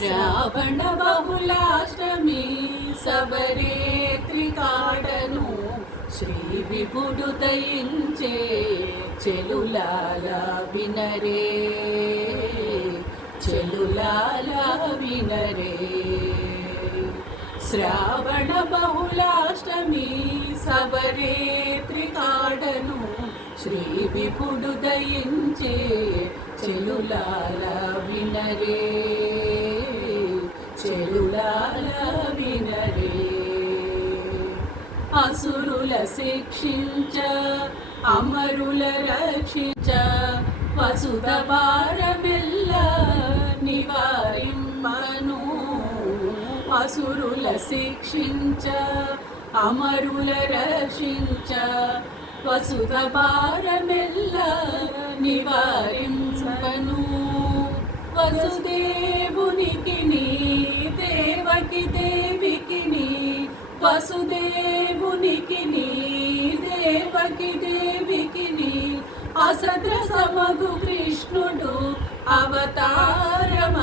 శ్రావణ బహుళాష్టమి సబరే త్రికాడను శ్రీ విభుడు దయించే చెలులాల వినరే చెలులాల వినరే. శ్రావణ బహుళాష్టమి సబరే త్రికాడను శ్రీ విభుడు దయించే చెలులాల వినరే చెలులాల వినరే. అసురుల శిక్షించ అమరుల రక్షించ వసుధ భారమెల్ల నివారింపను. అసురుల శిక్షించ అమరుల రక్షించ వసుధ భారమెల్ల నివారింపను. వసుదేవునికి దేవకి దేవికి వసుదేవునికి దేవకి దేవికి అసద్రసమగు కృష్ణుడు అవతారమందెను.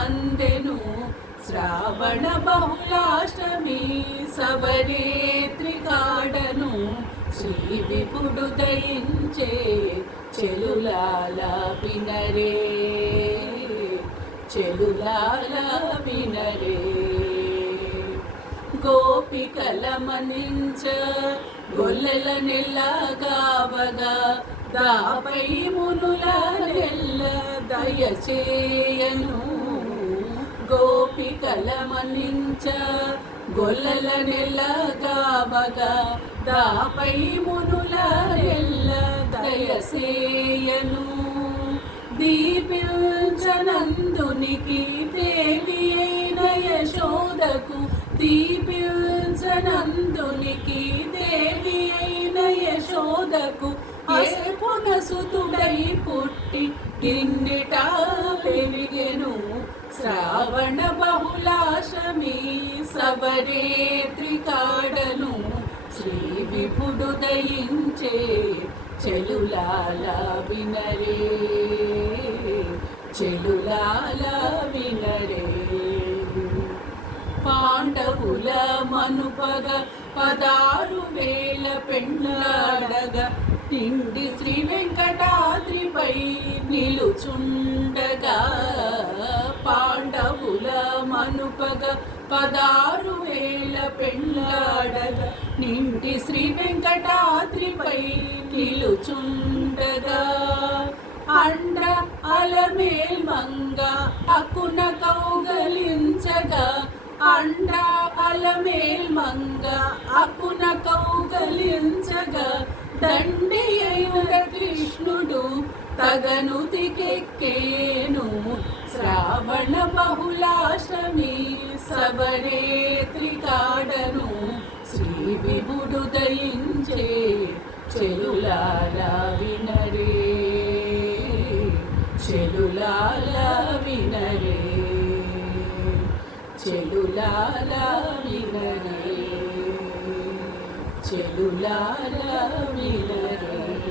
శ్రావణ బహుళాష్టమి సబరే త్రికాడను శ్రీ విభుడు దయించే చెలులాల వినరే చెలులాల వినరే. గోపికల మనించ గొల్లెల నెల్లగావగా దాపై మునుల నెల్ల దయచేయను. గోపికల మనించ గొల్లెల నెల్లగావగా దాపై మునుల నెల్ల దయచేయను. దీపించనందునికి దేవి అయిన యశోదకు దీపించనందునికి దేవి అయిన యశోదకు పునసుతుడై పుట్టి కిందిట పెరిగెను. శ్రావణ బహుళాష్టమి సబరే త్రికాడను శ్రీ విభుడు దయించే చెలులాల వినరే చెలులాల వినరే. పాండవుల మనుపగ 16,000 పెండ్లాడగా నిండి శ్రీ వెంకటాద్రిపై నిలుచుండగా. పాండవుల మనుపగ 16,000 పెండ్లాడగా నిండి శ్రీ వెంకటాద్రిపై నిలుచుండగా. అండ్ర అలమేల్ మంగ అకున కౌగలించగా అండ్ర అలమేల్ మంగ అకున కౌగలించగా దండి అయిన కృష్ణుడు తగనుతికెక్కేను. శ్రావణ బహుళాష్టమి సబరే త్రికాడను శ్రీ విభుడు దయించే చెలులాల వినరే చెలులాల వినరే చెలులాల వినరే చెలులాల వినరే.